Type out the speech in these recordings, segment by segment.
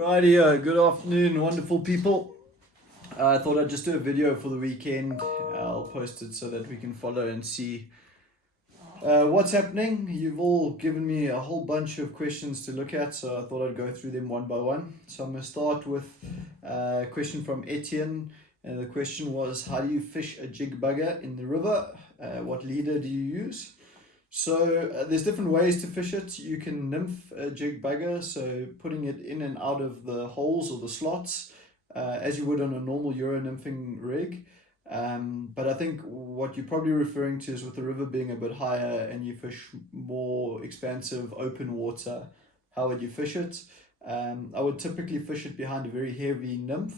Rightio, good afternoon, wonderful people. I thought I'd just do a video for the weekend. I'll post it so that we can follow and see what's happening. You've all given me a whole bunch of questions to look at, so I thought I'd go through them one by one. So I'm going to start with a question from Etienne, and the question was, how do you fish a jig bugger in the river? What leader do you use? So there's different ways to fish it. You can nymph a jig bugger, so putting it in and out of the holes or the slots, as you would on a normal Euro nymphing rig. But I think what you're probably referring to is with the river being a bit higher and you fish more expansive open water, how would you fish it? I would typically fish it behind a very heavy nymph,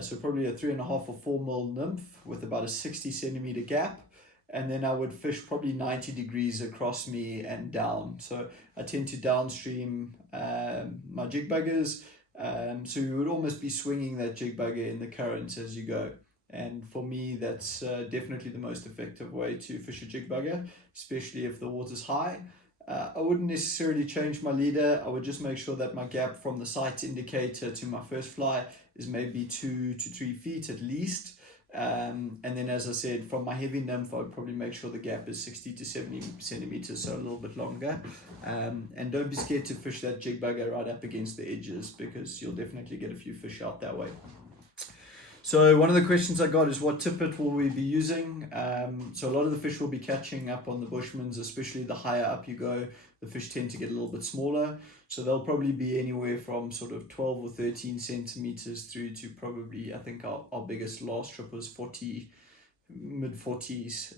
so probably a 3.5 or 4 mil nymph with about a 60 centimeter gap. And then I would fish probably 90 degrees across me and down. So I tend to downstream my jig buggers. So you would almost be swinging that jig bugger in the current as you go. And for me, that's definitely the most effective way to fish a jig bugger, especially if the water's high. I wouldn't necessarily change my leader. I would just make sure that my gap from the sight indicator to my first fly is maybe 2 to 3 feet at least. And then, as I said, from my heavy nymph, I would probably make sure the gap is 60 to 70 centimeters, so a little bit longer. And don't be scared to fish that jig bugger right up against the edges, because you'll definitely get a few fish out that way. So one of the questions I got is, what tippet will we be using? So a lot of the fish will be catching up on the Bushmans, especially the higher up you go, the fish tend to get a little bit smaller. So they'll probably be anywhere from sort of 12 or 13 centimeters through to probably, I think our biggest last trip was 40, mid 40s.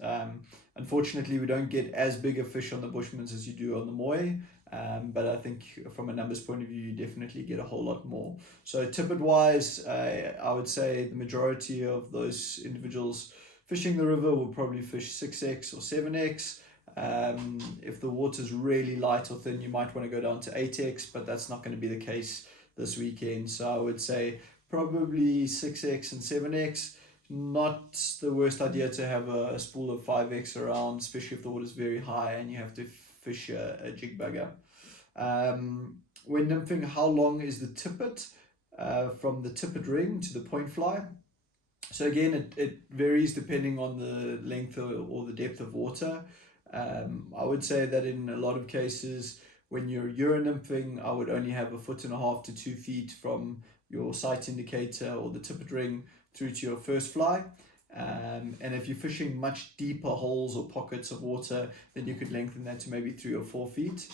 Unfortunately, we don't get as big a fish on the Bushmans as you do on the Moy. But I think from a numbers point of view, you definitely get a whole lot more. So tippet wise, I would say the majority of those individuals fishing the river will probably fish 6x or 7x. If the water's really light or thin, you might want to go down to 8x, but that's not going to be the case this weekend. So I would say probably 6x and 7x. Not the worst idea to have a spool of 5x around, especially if the water's very high and you have to fish a jig bugger. When nymphing, how long is the tippet from the tippet ring to the point fly? So again, it varies depending on the length or the depth of water. I would say that in a lot of cases, when you're Euro nymphing, I would only have 1.5 to 2 feet from your sight indicator or the tippet ring through to your first fly. And if you're fishing much deeper holes or pockets of water, then you could lengthen that to maybe 3 or 4 feet.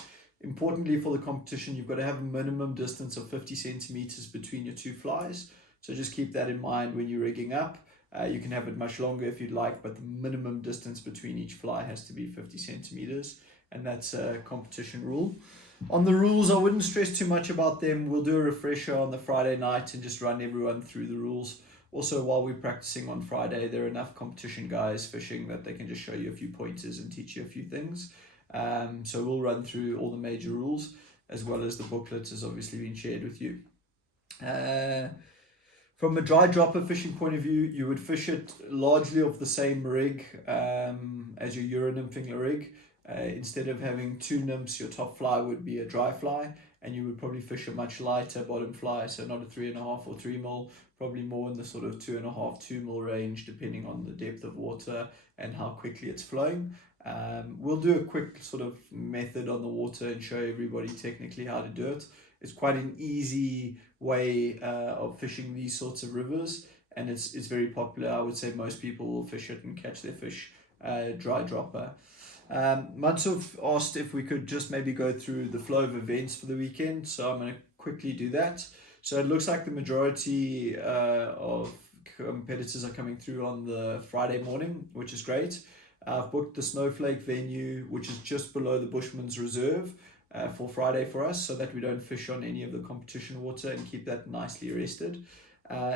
Importantly for the competition, you've got to have a minimum distance of 50 centimeters between your two flies. So just keep that in mind when you're rigging up. You can have it much longer if you'd like, but the minimum distance between each fly has to be 50 centimeters, and that's a competition rule. On the rules, I wouldn't stress too much about them. We'll do a refresher on the Friday night and just run everyone through the rules. Also, while we're practicing on Friday, there are enough competition guys fishing that they can just show you a few pointers and teach you a few things. So we'll run through all the major rules, as well as the booklet has obviously been shared with you. From a dry dropper fishing point of view, you would fish it largely off the same rig as your Euro nymphing rig. Instead of having 2 nymphs, your top fly would be a dry fly, and you would probably fish a much lighter bottom fly, so not a 3.5 or 3 mil, probably more in the sort of 2.5, 2 mil range, depending on the depth of water and how quickly it's flowing. We'll do a quick sort of method on the water and show everybody technically how to do it. It's quite an easy way of fishing these sorts of rivers, and it's very popular. I would say most people will fish it and catch their fish dry dropper. Mansuf asked if we could just maybe go through the flow of events for the weekend, so I'm going to quickly do that. So it looks like the majority of competitors are coming through on the Friday morning, which is great. I've booked the Snowflake venue, which is just below the Bushmans Reserve, for Friday for us, so that we don't fish on any of the competition water and keep that nicely rested.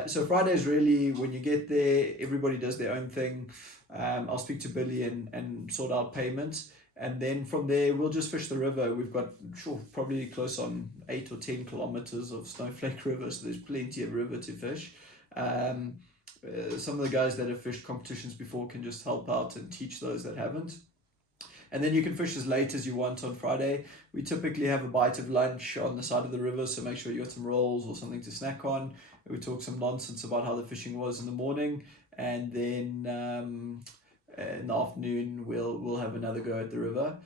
So Friday is really when you get there, everybody does their own thing. I'll speak to Billy and sort out payments, and then from there we'll just fish the river. We've got probably close on 8 or 10 kilometers of Snowflake River, so there's plenty of river to fish. Some of the guys that have fished competitions before can just help out and teach those that haven't. And then you can fish as late as you want on Friday. We typically have a bite of lunch on the side of the river, so make sure you got some rolls or something to snack on. We talk some nonsense about how the fishing was in the morning, and then in the afternoon we'll have another go at the river.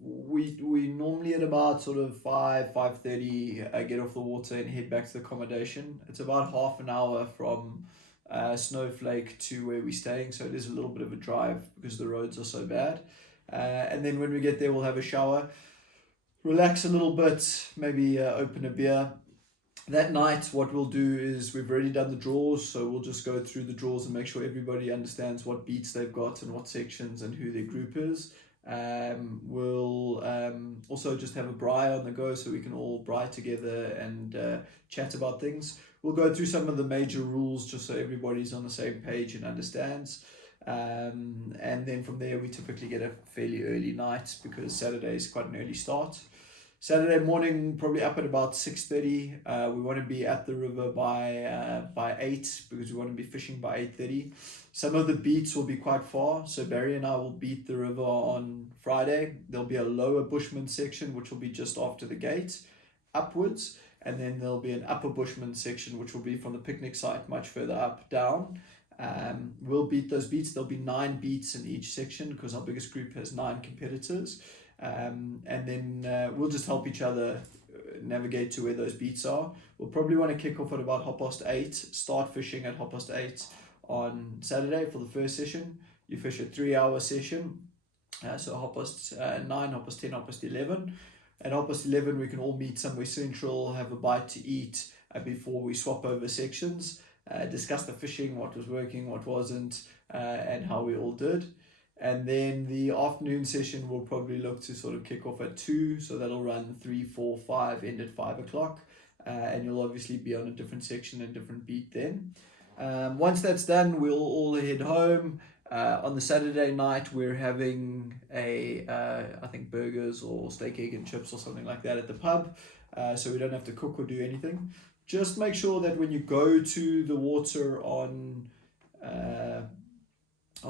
We normally at about sort of 5:30 get off the water and head back to the accommodation. It's about half an hour from Snowflake to where we're staying, so it is a little bit of a drive because the roads are so bad. And then when we get there, we'll have a shower, relax a little bit, maybe open a beer. That night, what we'll do is we've already done the draws, so we'll just go through the draws and make sure everybody understands what beats they've got and what sections and who their group is. We'll also just have a braai on the go so we can all braai together and chat about things. We'll go through some of the major rules just so everybody's on the same page and understands. And then from there, we typically get a fairly early night because Saturday is quite an early start. Saturday morning, probably up at about 6:30. We want to be at the river by 8 because we want to be fishing by 8:30. Some of the beats will be quite far, so Barry and I will beat the river on Friday. There'll be a lower Bushman section which will be just after the gate, upwards, and then there'll be an upper Bushman section which will be from the picnic site much further up down. We'll beat those beats. There'll be 9 beats in each section because our biggest group has 9 competitors. And then we'll just help each other navigate to where those beats are. We'll probably want to kick off at about 8:30, start fishing at 8:30 on Saturday for the first session. You fish a 3-hour session, so 9:30, 10:10, 11:11. At 11:11 we can all meet somewhere central, have a bite to eat before we swap over sections, discuss the fishing, what was working, what wasn't, and how we all did. And then the afternoon session will probably look to sort of kick off at 2, so that'll run 3, 4, 5, end at 5 o'clock. And you'll obviously be on a different section and different beat then. Once that's done, we'll all head home. On the Saturday night, we're having I think burgers or steak, egg and chips or something like that at the pub. So we don't have to cook or do anything. Just make sure that when you go to the water on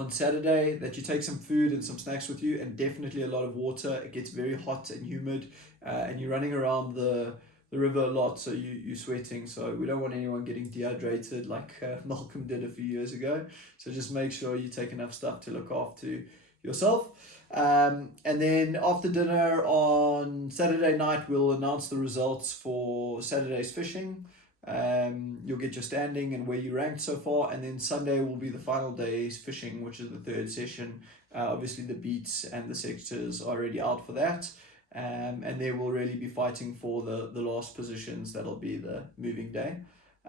Saturday that you take some food and some snacks with you, and definitely a lot of water. It gets very hot and humid, and you're running around the river a lot, so you're sweating, so we don't want anyone getting dehydrated like Malcolm did a few years ago. So just make sure you take enough stuff to look after yourself. And then after dinner on Saturday night, we'll announce the results for Saturday's fishing. You'll get your standing and where you ranked so far, and then Sunday will be the final day's fishing, which is the 3rd session. Obviously the beats and the sectors are already out for that, and they will really be fighting for the last positions. That'll be the moving day,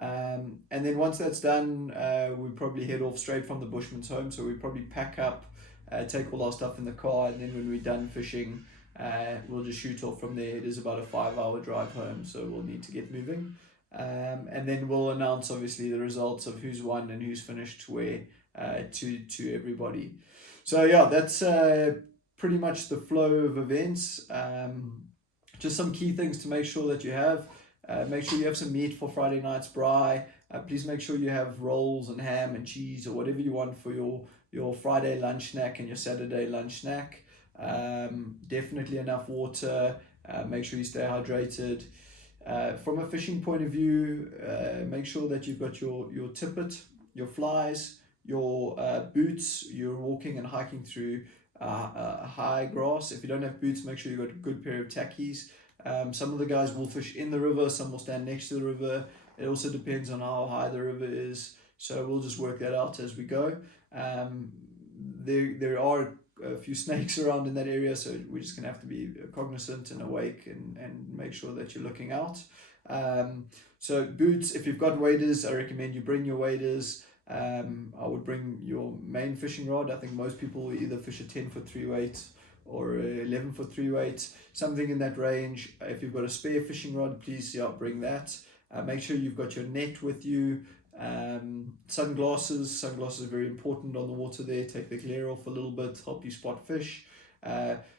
and then once that's done, we probably head off straight from the Bushmans home. So we probably pack up, take all our stuff in the car, and then when we're done fishing, we'll just shoot off from there. It is about a 5-hour drive home, so we'll need to get moving. And then we'll announce obviously the results of who's won and who's finished where to everybody. So yeah, that's pretty much the flow of events. Just some key things to make sure that you have. Make sure you have some meat for Friday night's braai. Please make sure you have rolls and ham and cheese or whatever you want for your Friday lunch snack and your Saturday lunch snack. Definitely enough water. Make sure you stay hydrated. From a fishing point of view, make sure that you've got your tippet, your flies, your boots. You're walking and hiking through high grass. If you don't have boots, make sure you've got a good pair of tackies. Some of the guys will fish in the river, some will stand next to the river. It also depends on how high the river is, so we'll just work that out as we go. There are a few snakes around in that area, so we're just gonna have to be cognizant and awake and make sure that you're looking out. So boots, if you've got waders, I recommend you bring your waders. I would bring your main fishing rod. I think most people will either fish a 10-foot 3-weight or a 11-foot 3-weight, something in that range. If you've got a spare fishing rod, please bring that. Make sure you've got your net with you. Sunglasses are very important on the water there. Take the glare off a little bit, help you spot fish.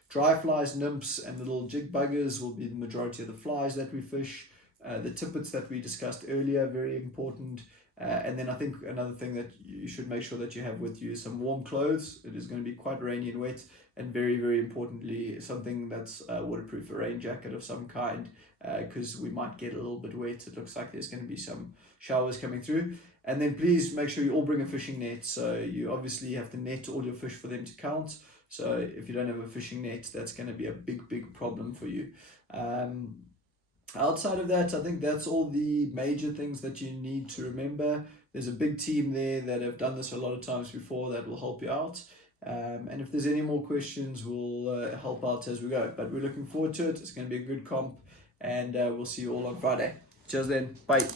Dry flies, nymphs and little jig buggers will be the majority of the flies that we fish. The tippets that we discussed earlier, very important. And then I think another thing that you should make sure that you have with you is some warm clothes. It is going to be quite rainy and wet, and very, very importantly, something that's waterproof, a rain jacket of some kind, because we might get a little bit wet. It looks like there's going to be some showers coming through. And then please make sure you all bring a fishing net. So you obviously have to net all your fish for them to count. So if you don't have a fishing net, that's going to be a big, big problem for you. Outside of that, I think that's all the major things that you need to remember. There's a big team there that have done this a lot of times before that will help you out. And if there's any more questions, we'll help out as we go. But we're looking forward to it. It's going to be a good comp, and we'll see you all on Friday. Cheers then. Bye.